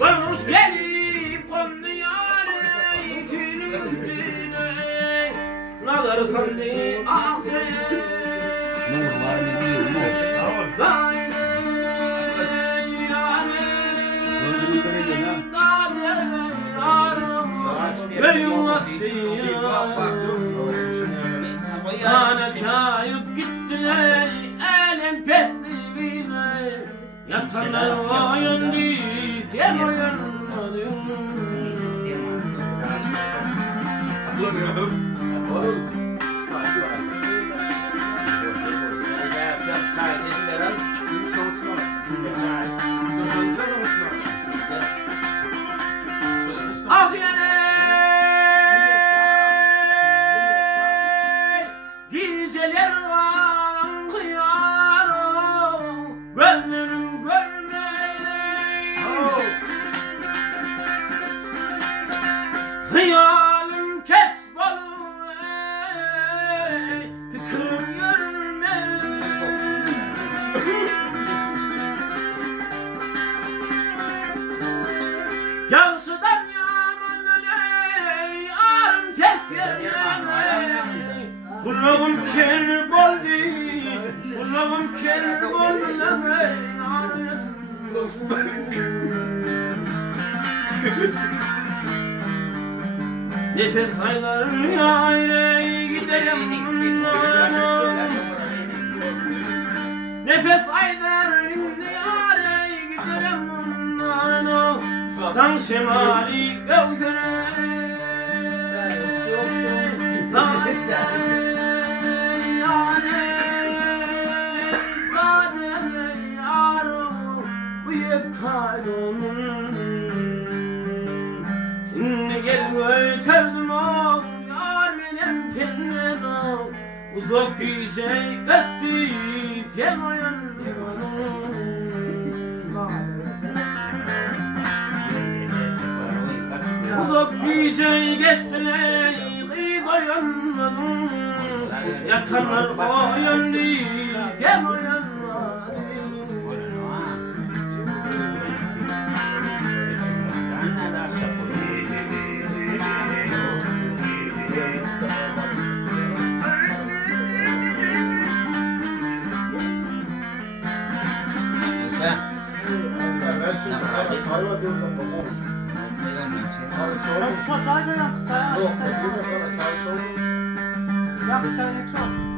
Barış gelip kondu yâre tüynün üstüne nazar saldı ağzıya Nur var mı diyor mu? Gayrı yâre Gönlüm astıya Ana çayıp gittiler elin pesliğine Yatanlar oyun değil Gel oyunmadım Ah yine geceler karanlık yarım Gözlerim görmeyeyim Hayalim kes balım fikrim yürümeyeyim Yansıdan yamanlay arım ses yerlere Kulağım kel boldi Kulağım kel boldi Nefes aylar yâre giderim Nefes aylar yâre giderim Tan şemali gözüne Şimdi gel öterdim o yar benim senden o Uzak bir şey etti sen Uzak bir şey geçtiler kız oyanmadım Yatanlar oyun değil sen oyanmadın Çay. Yak çay, yak çay.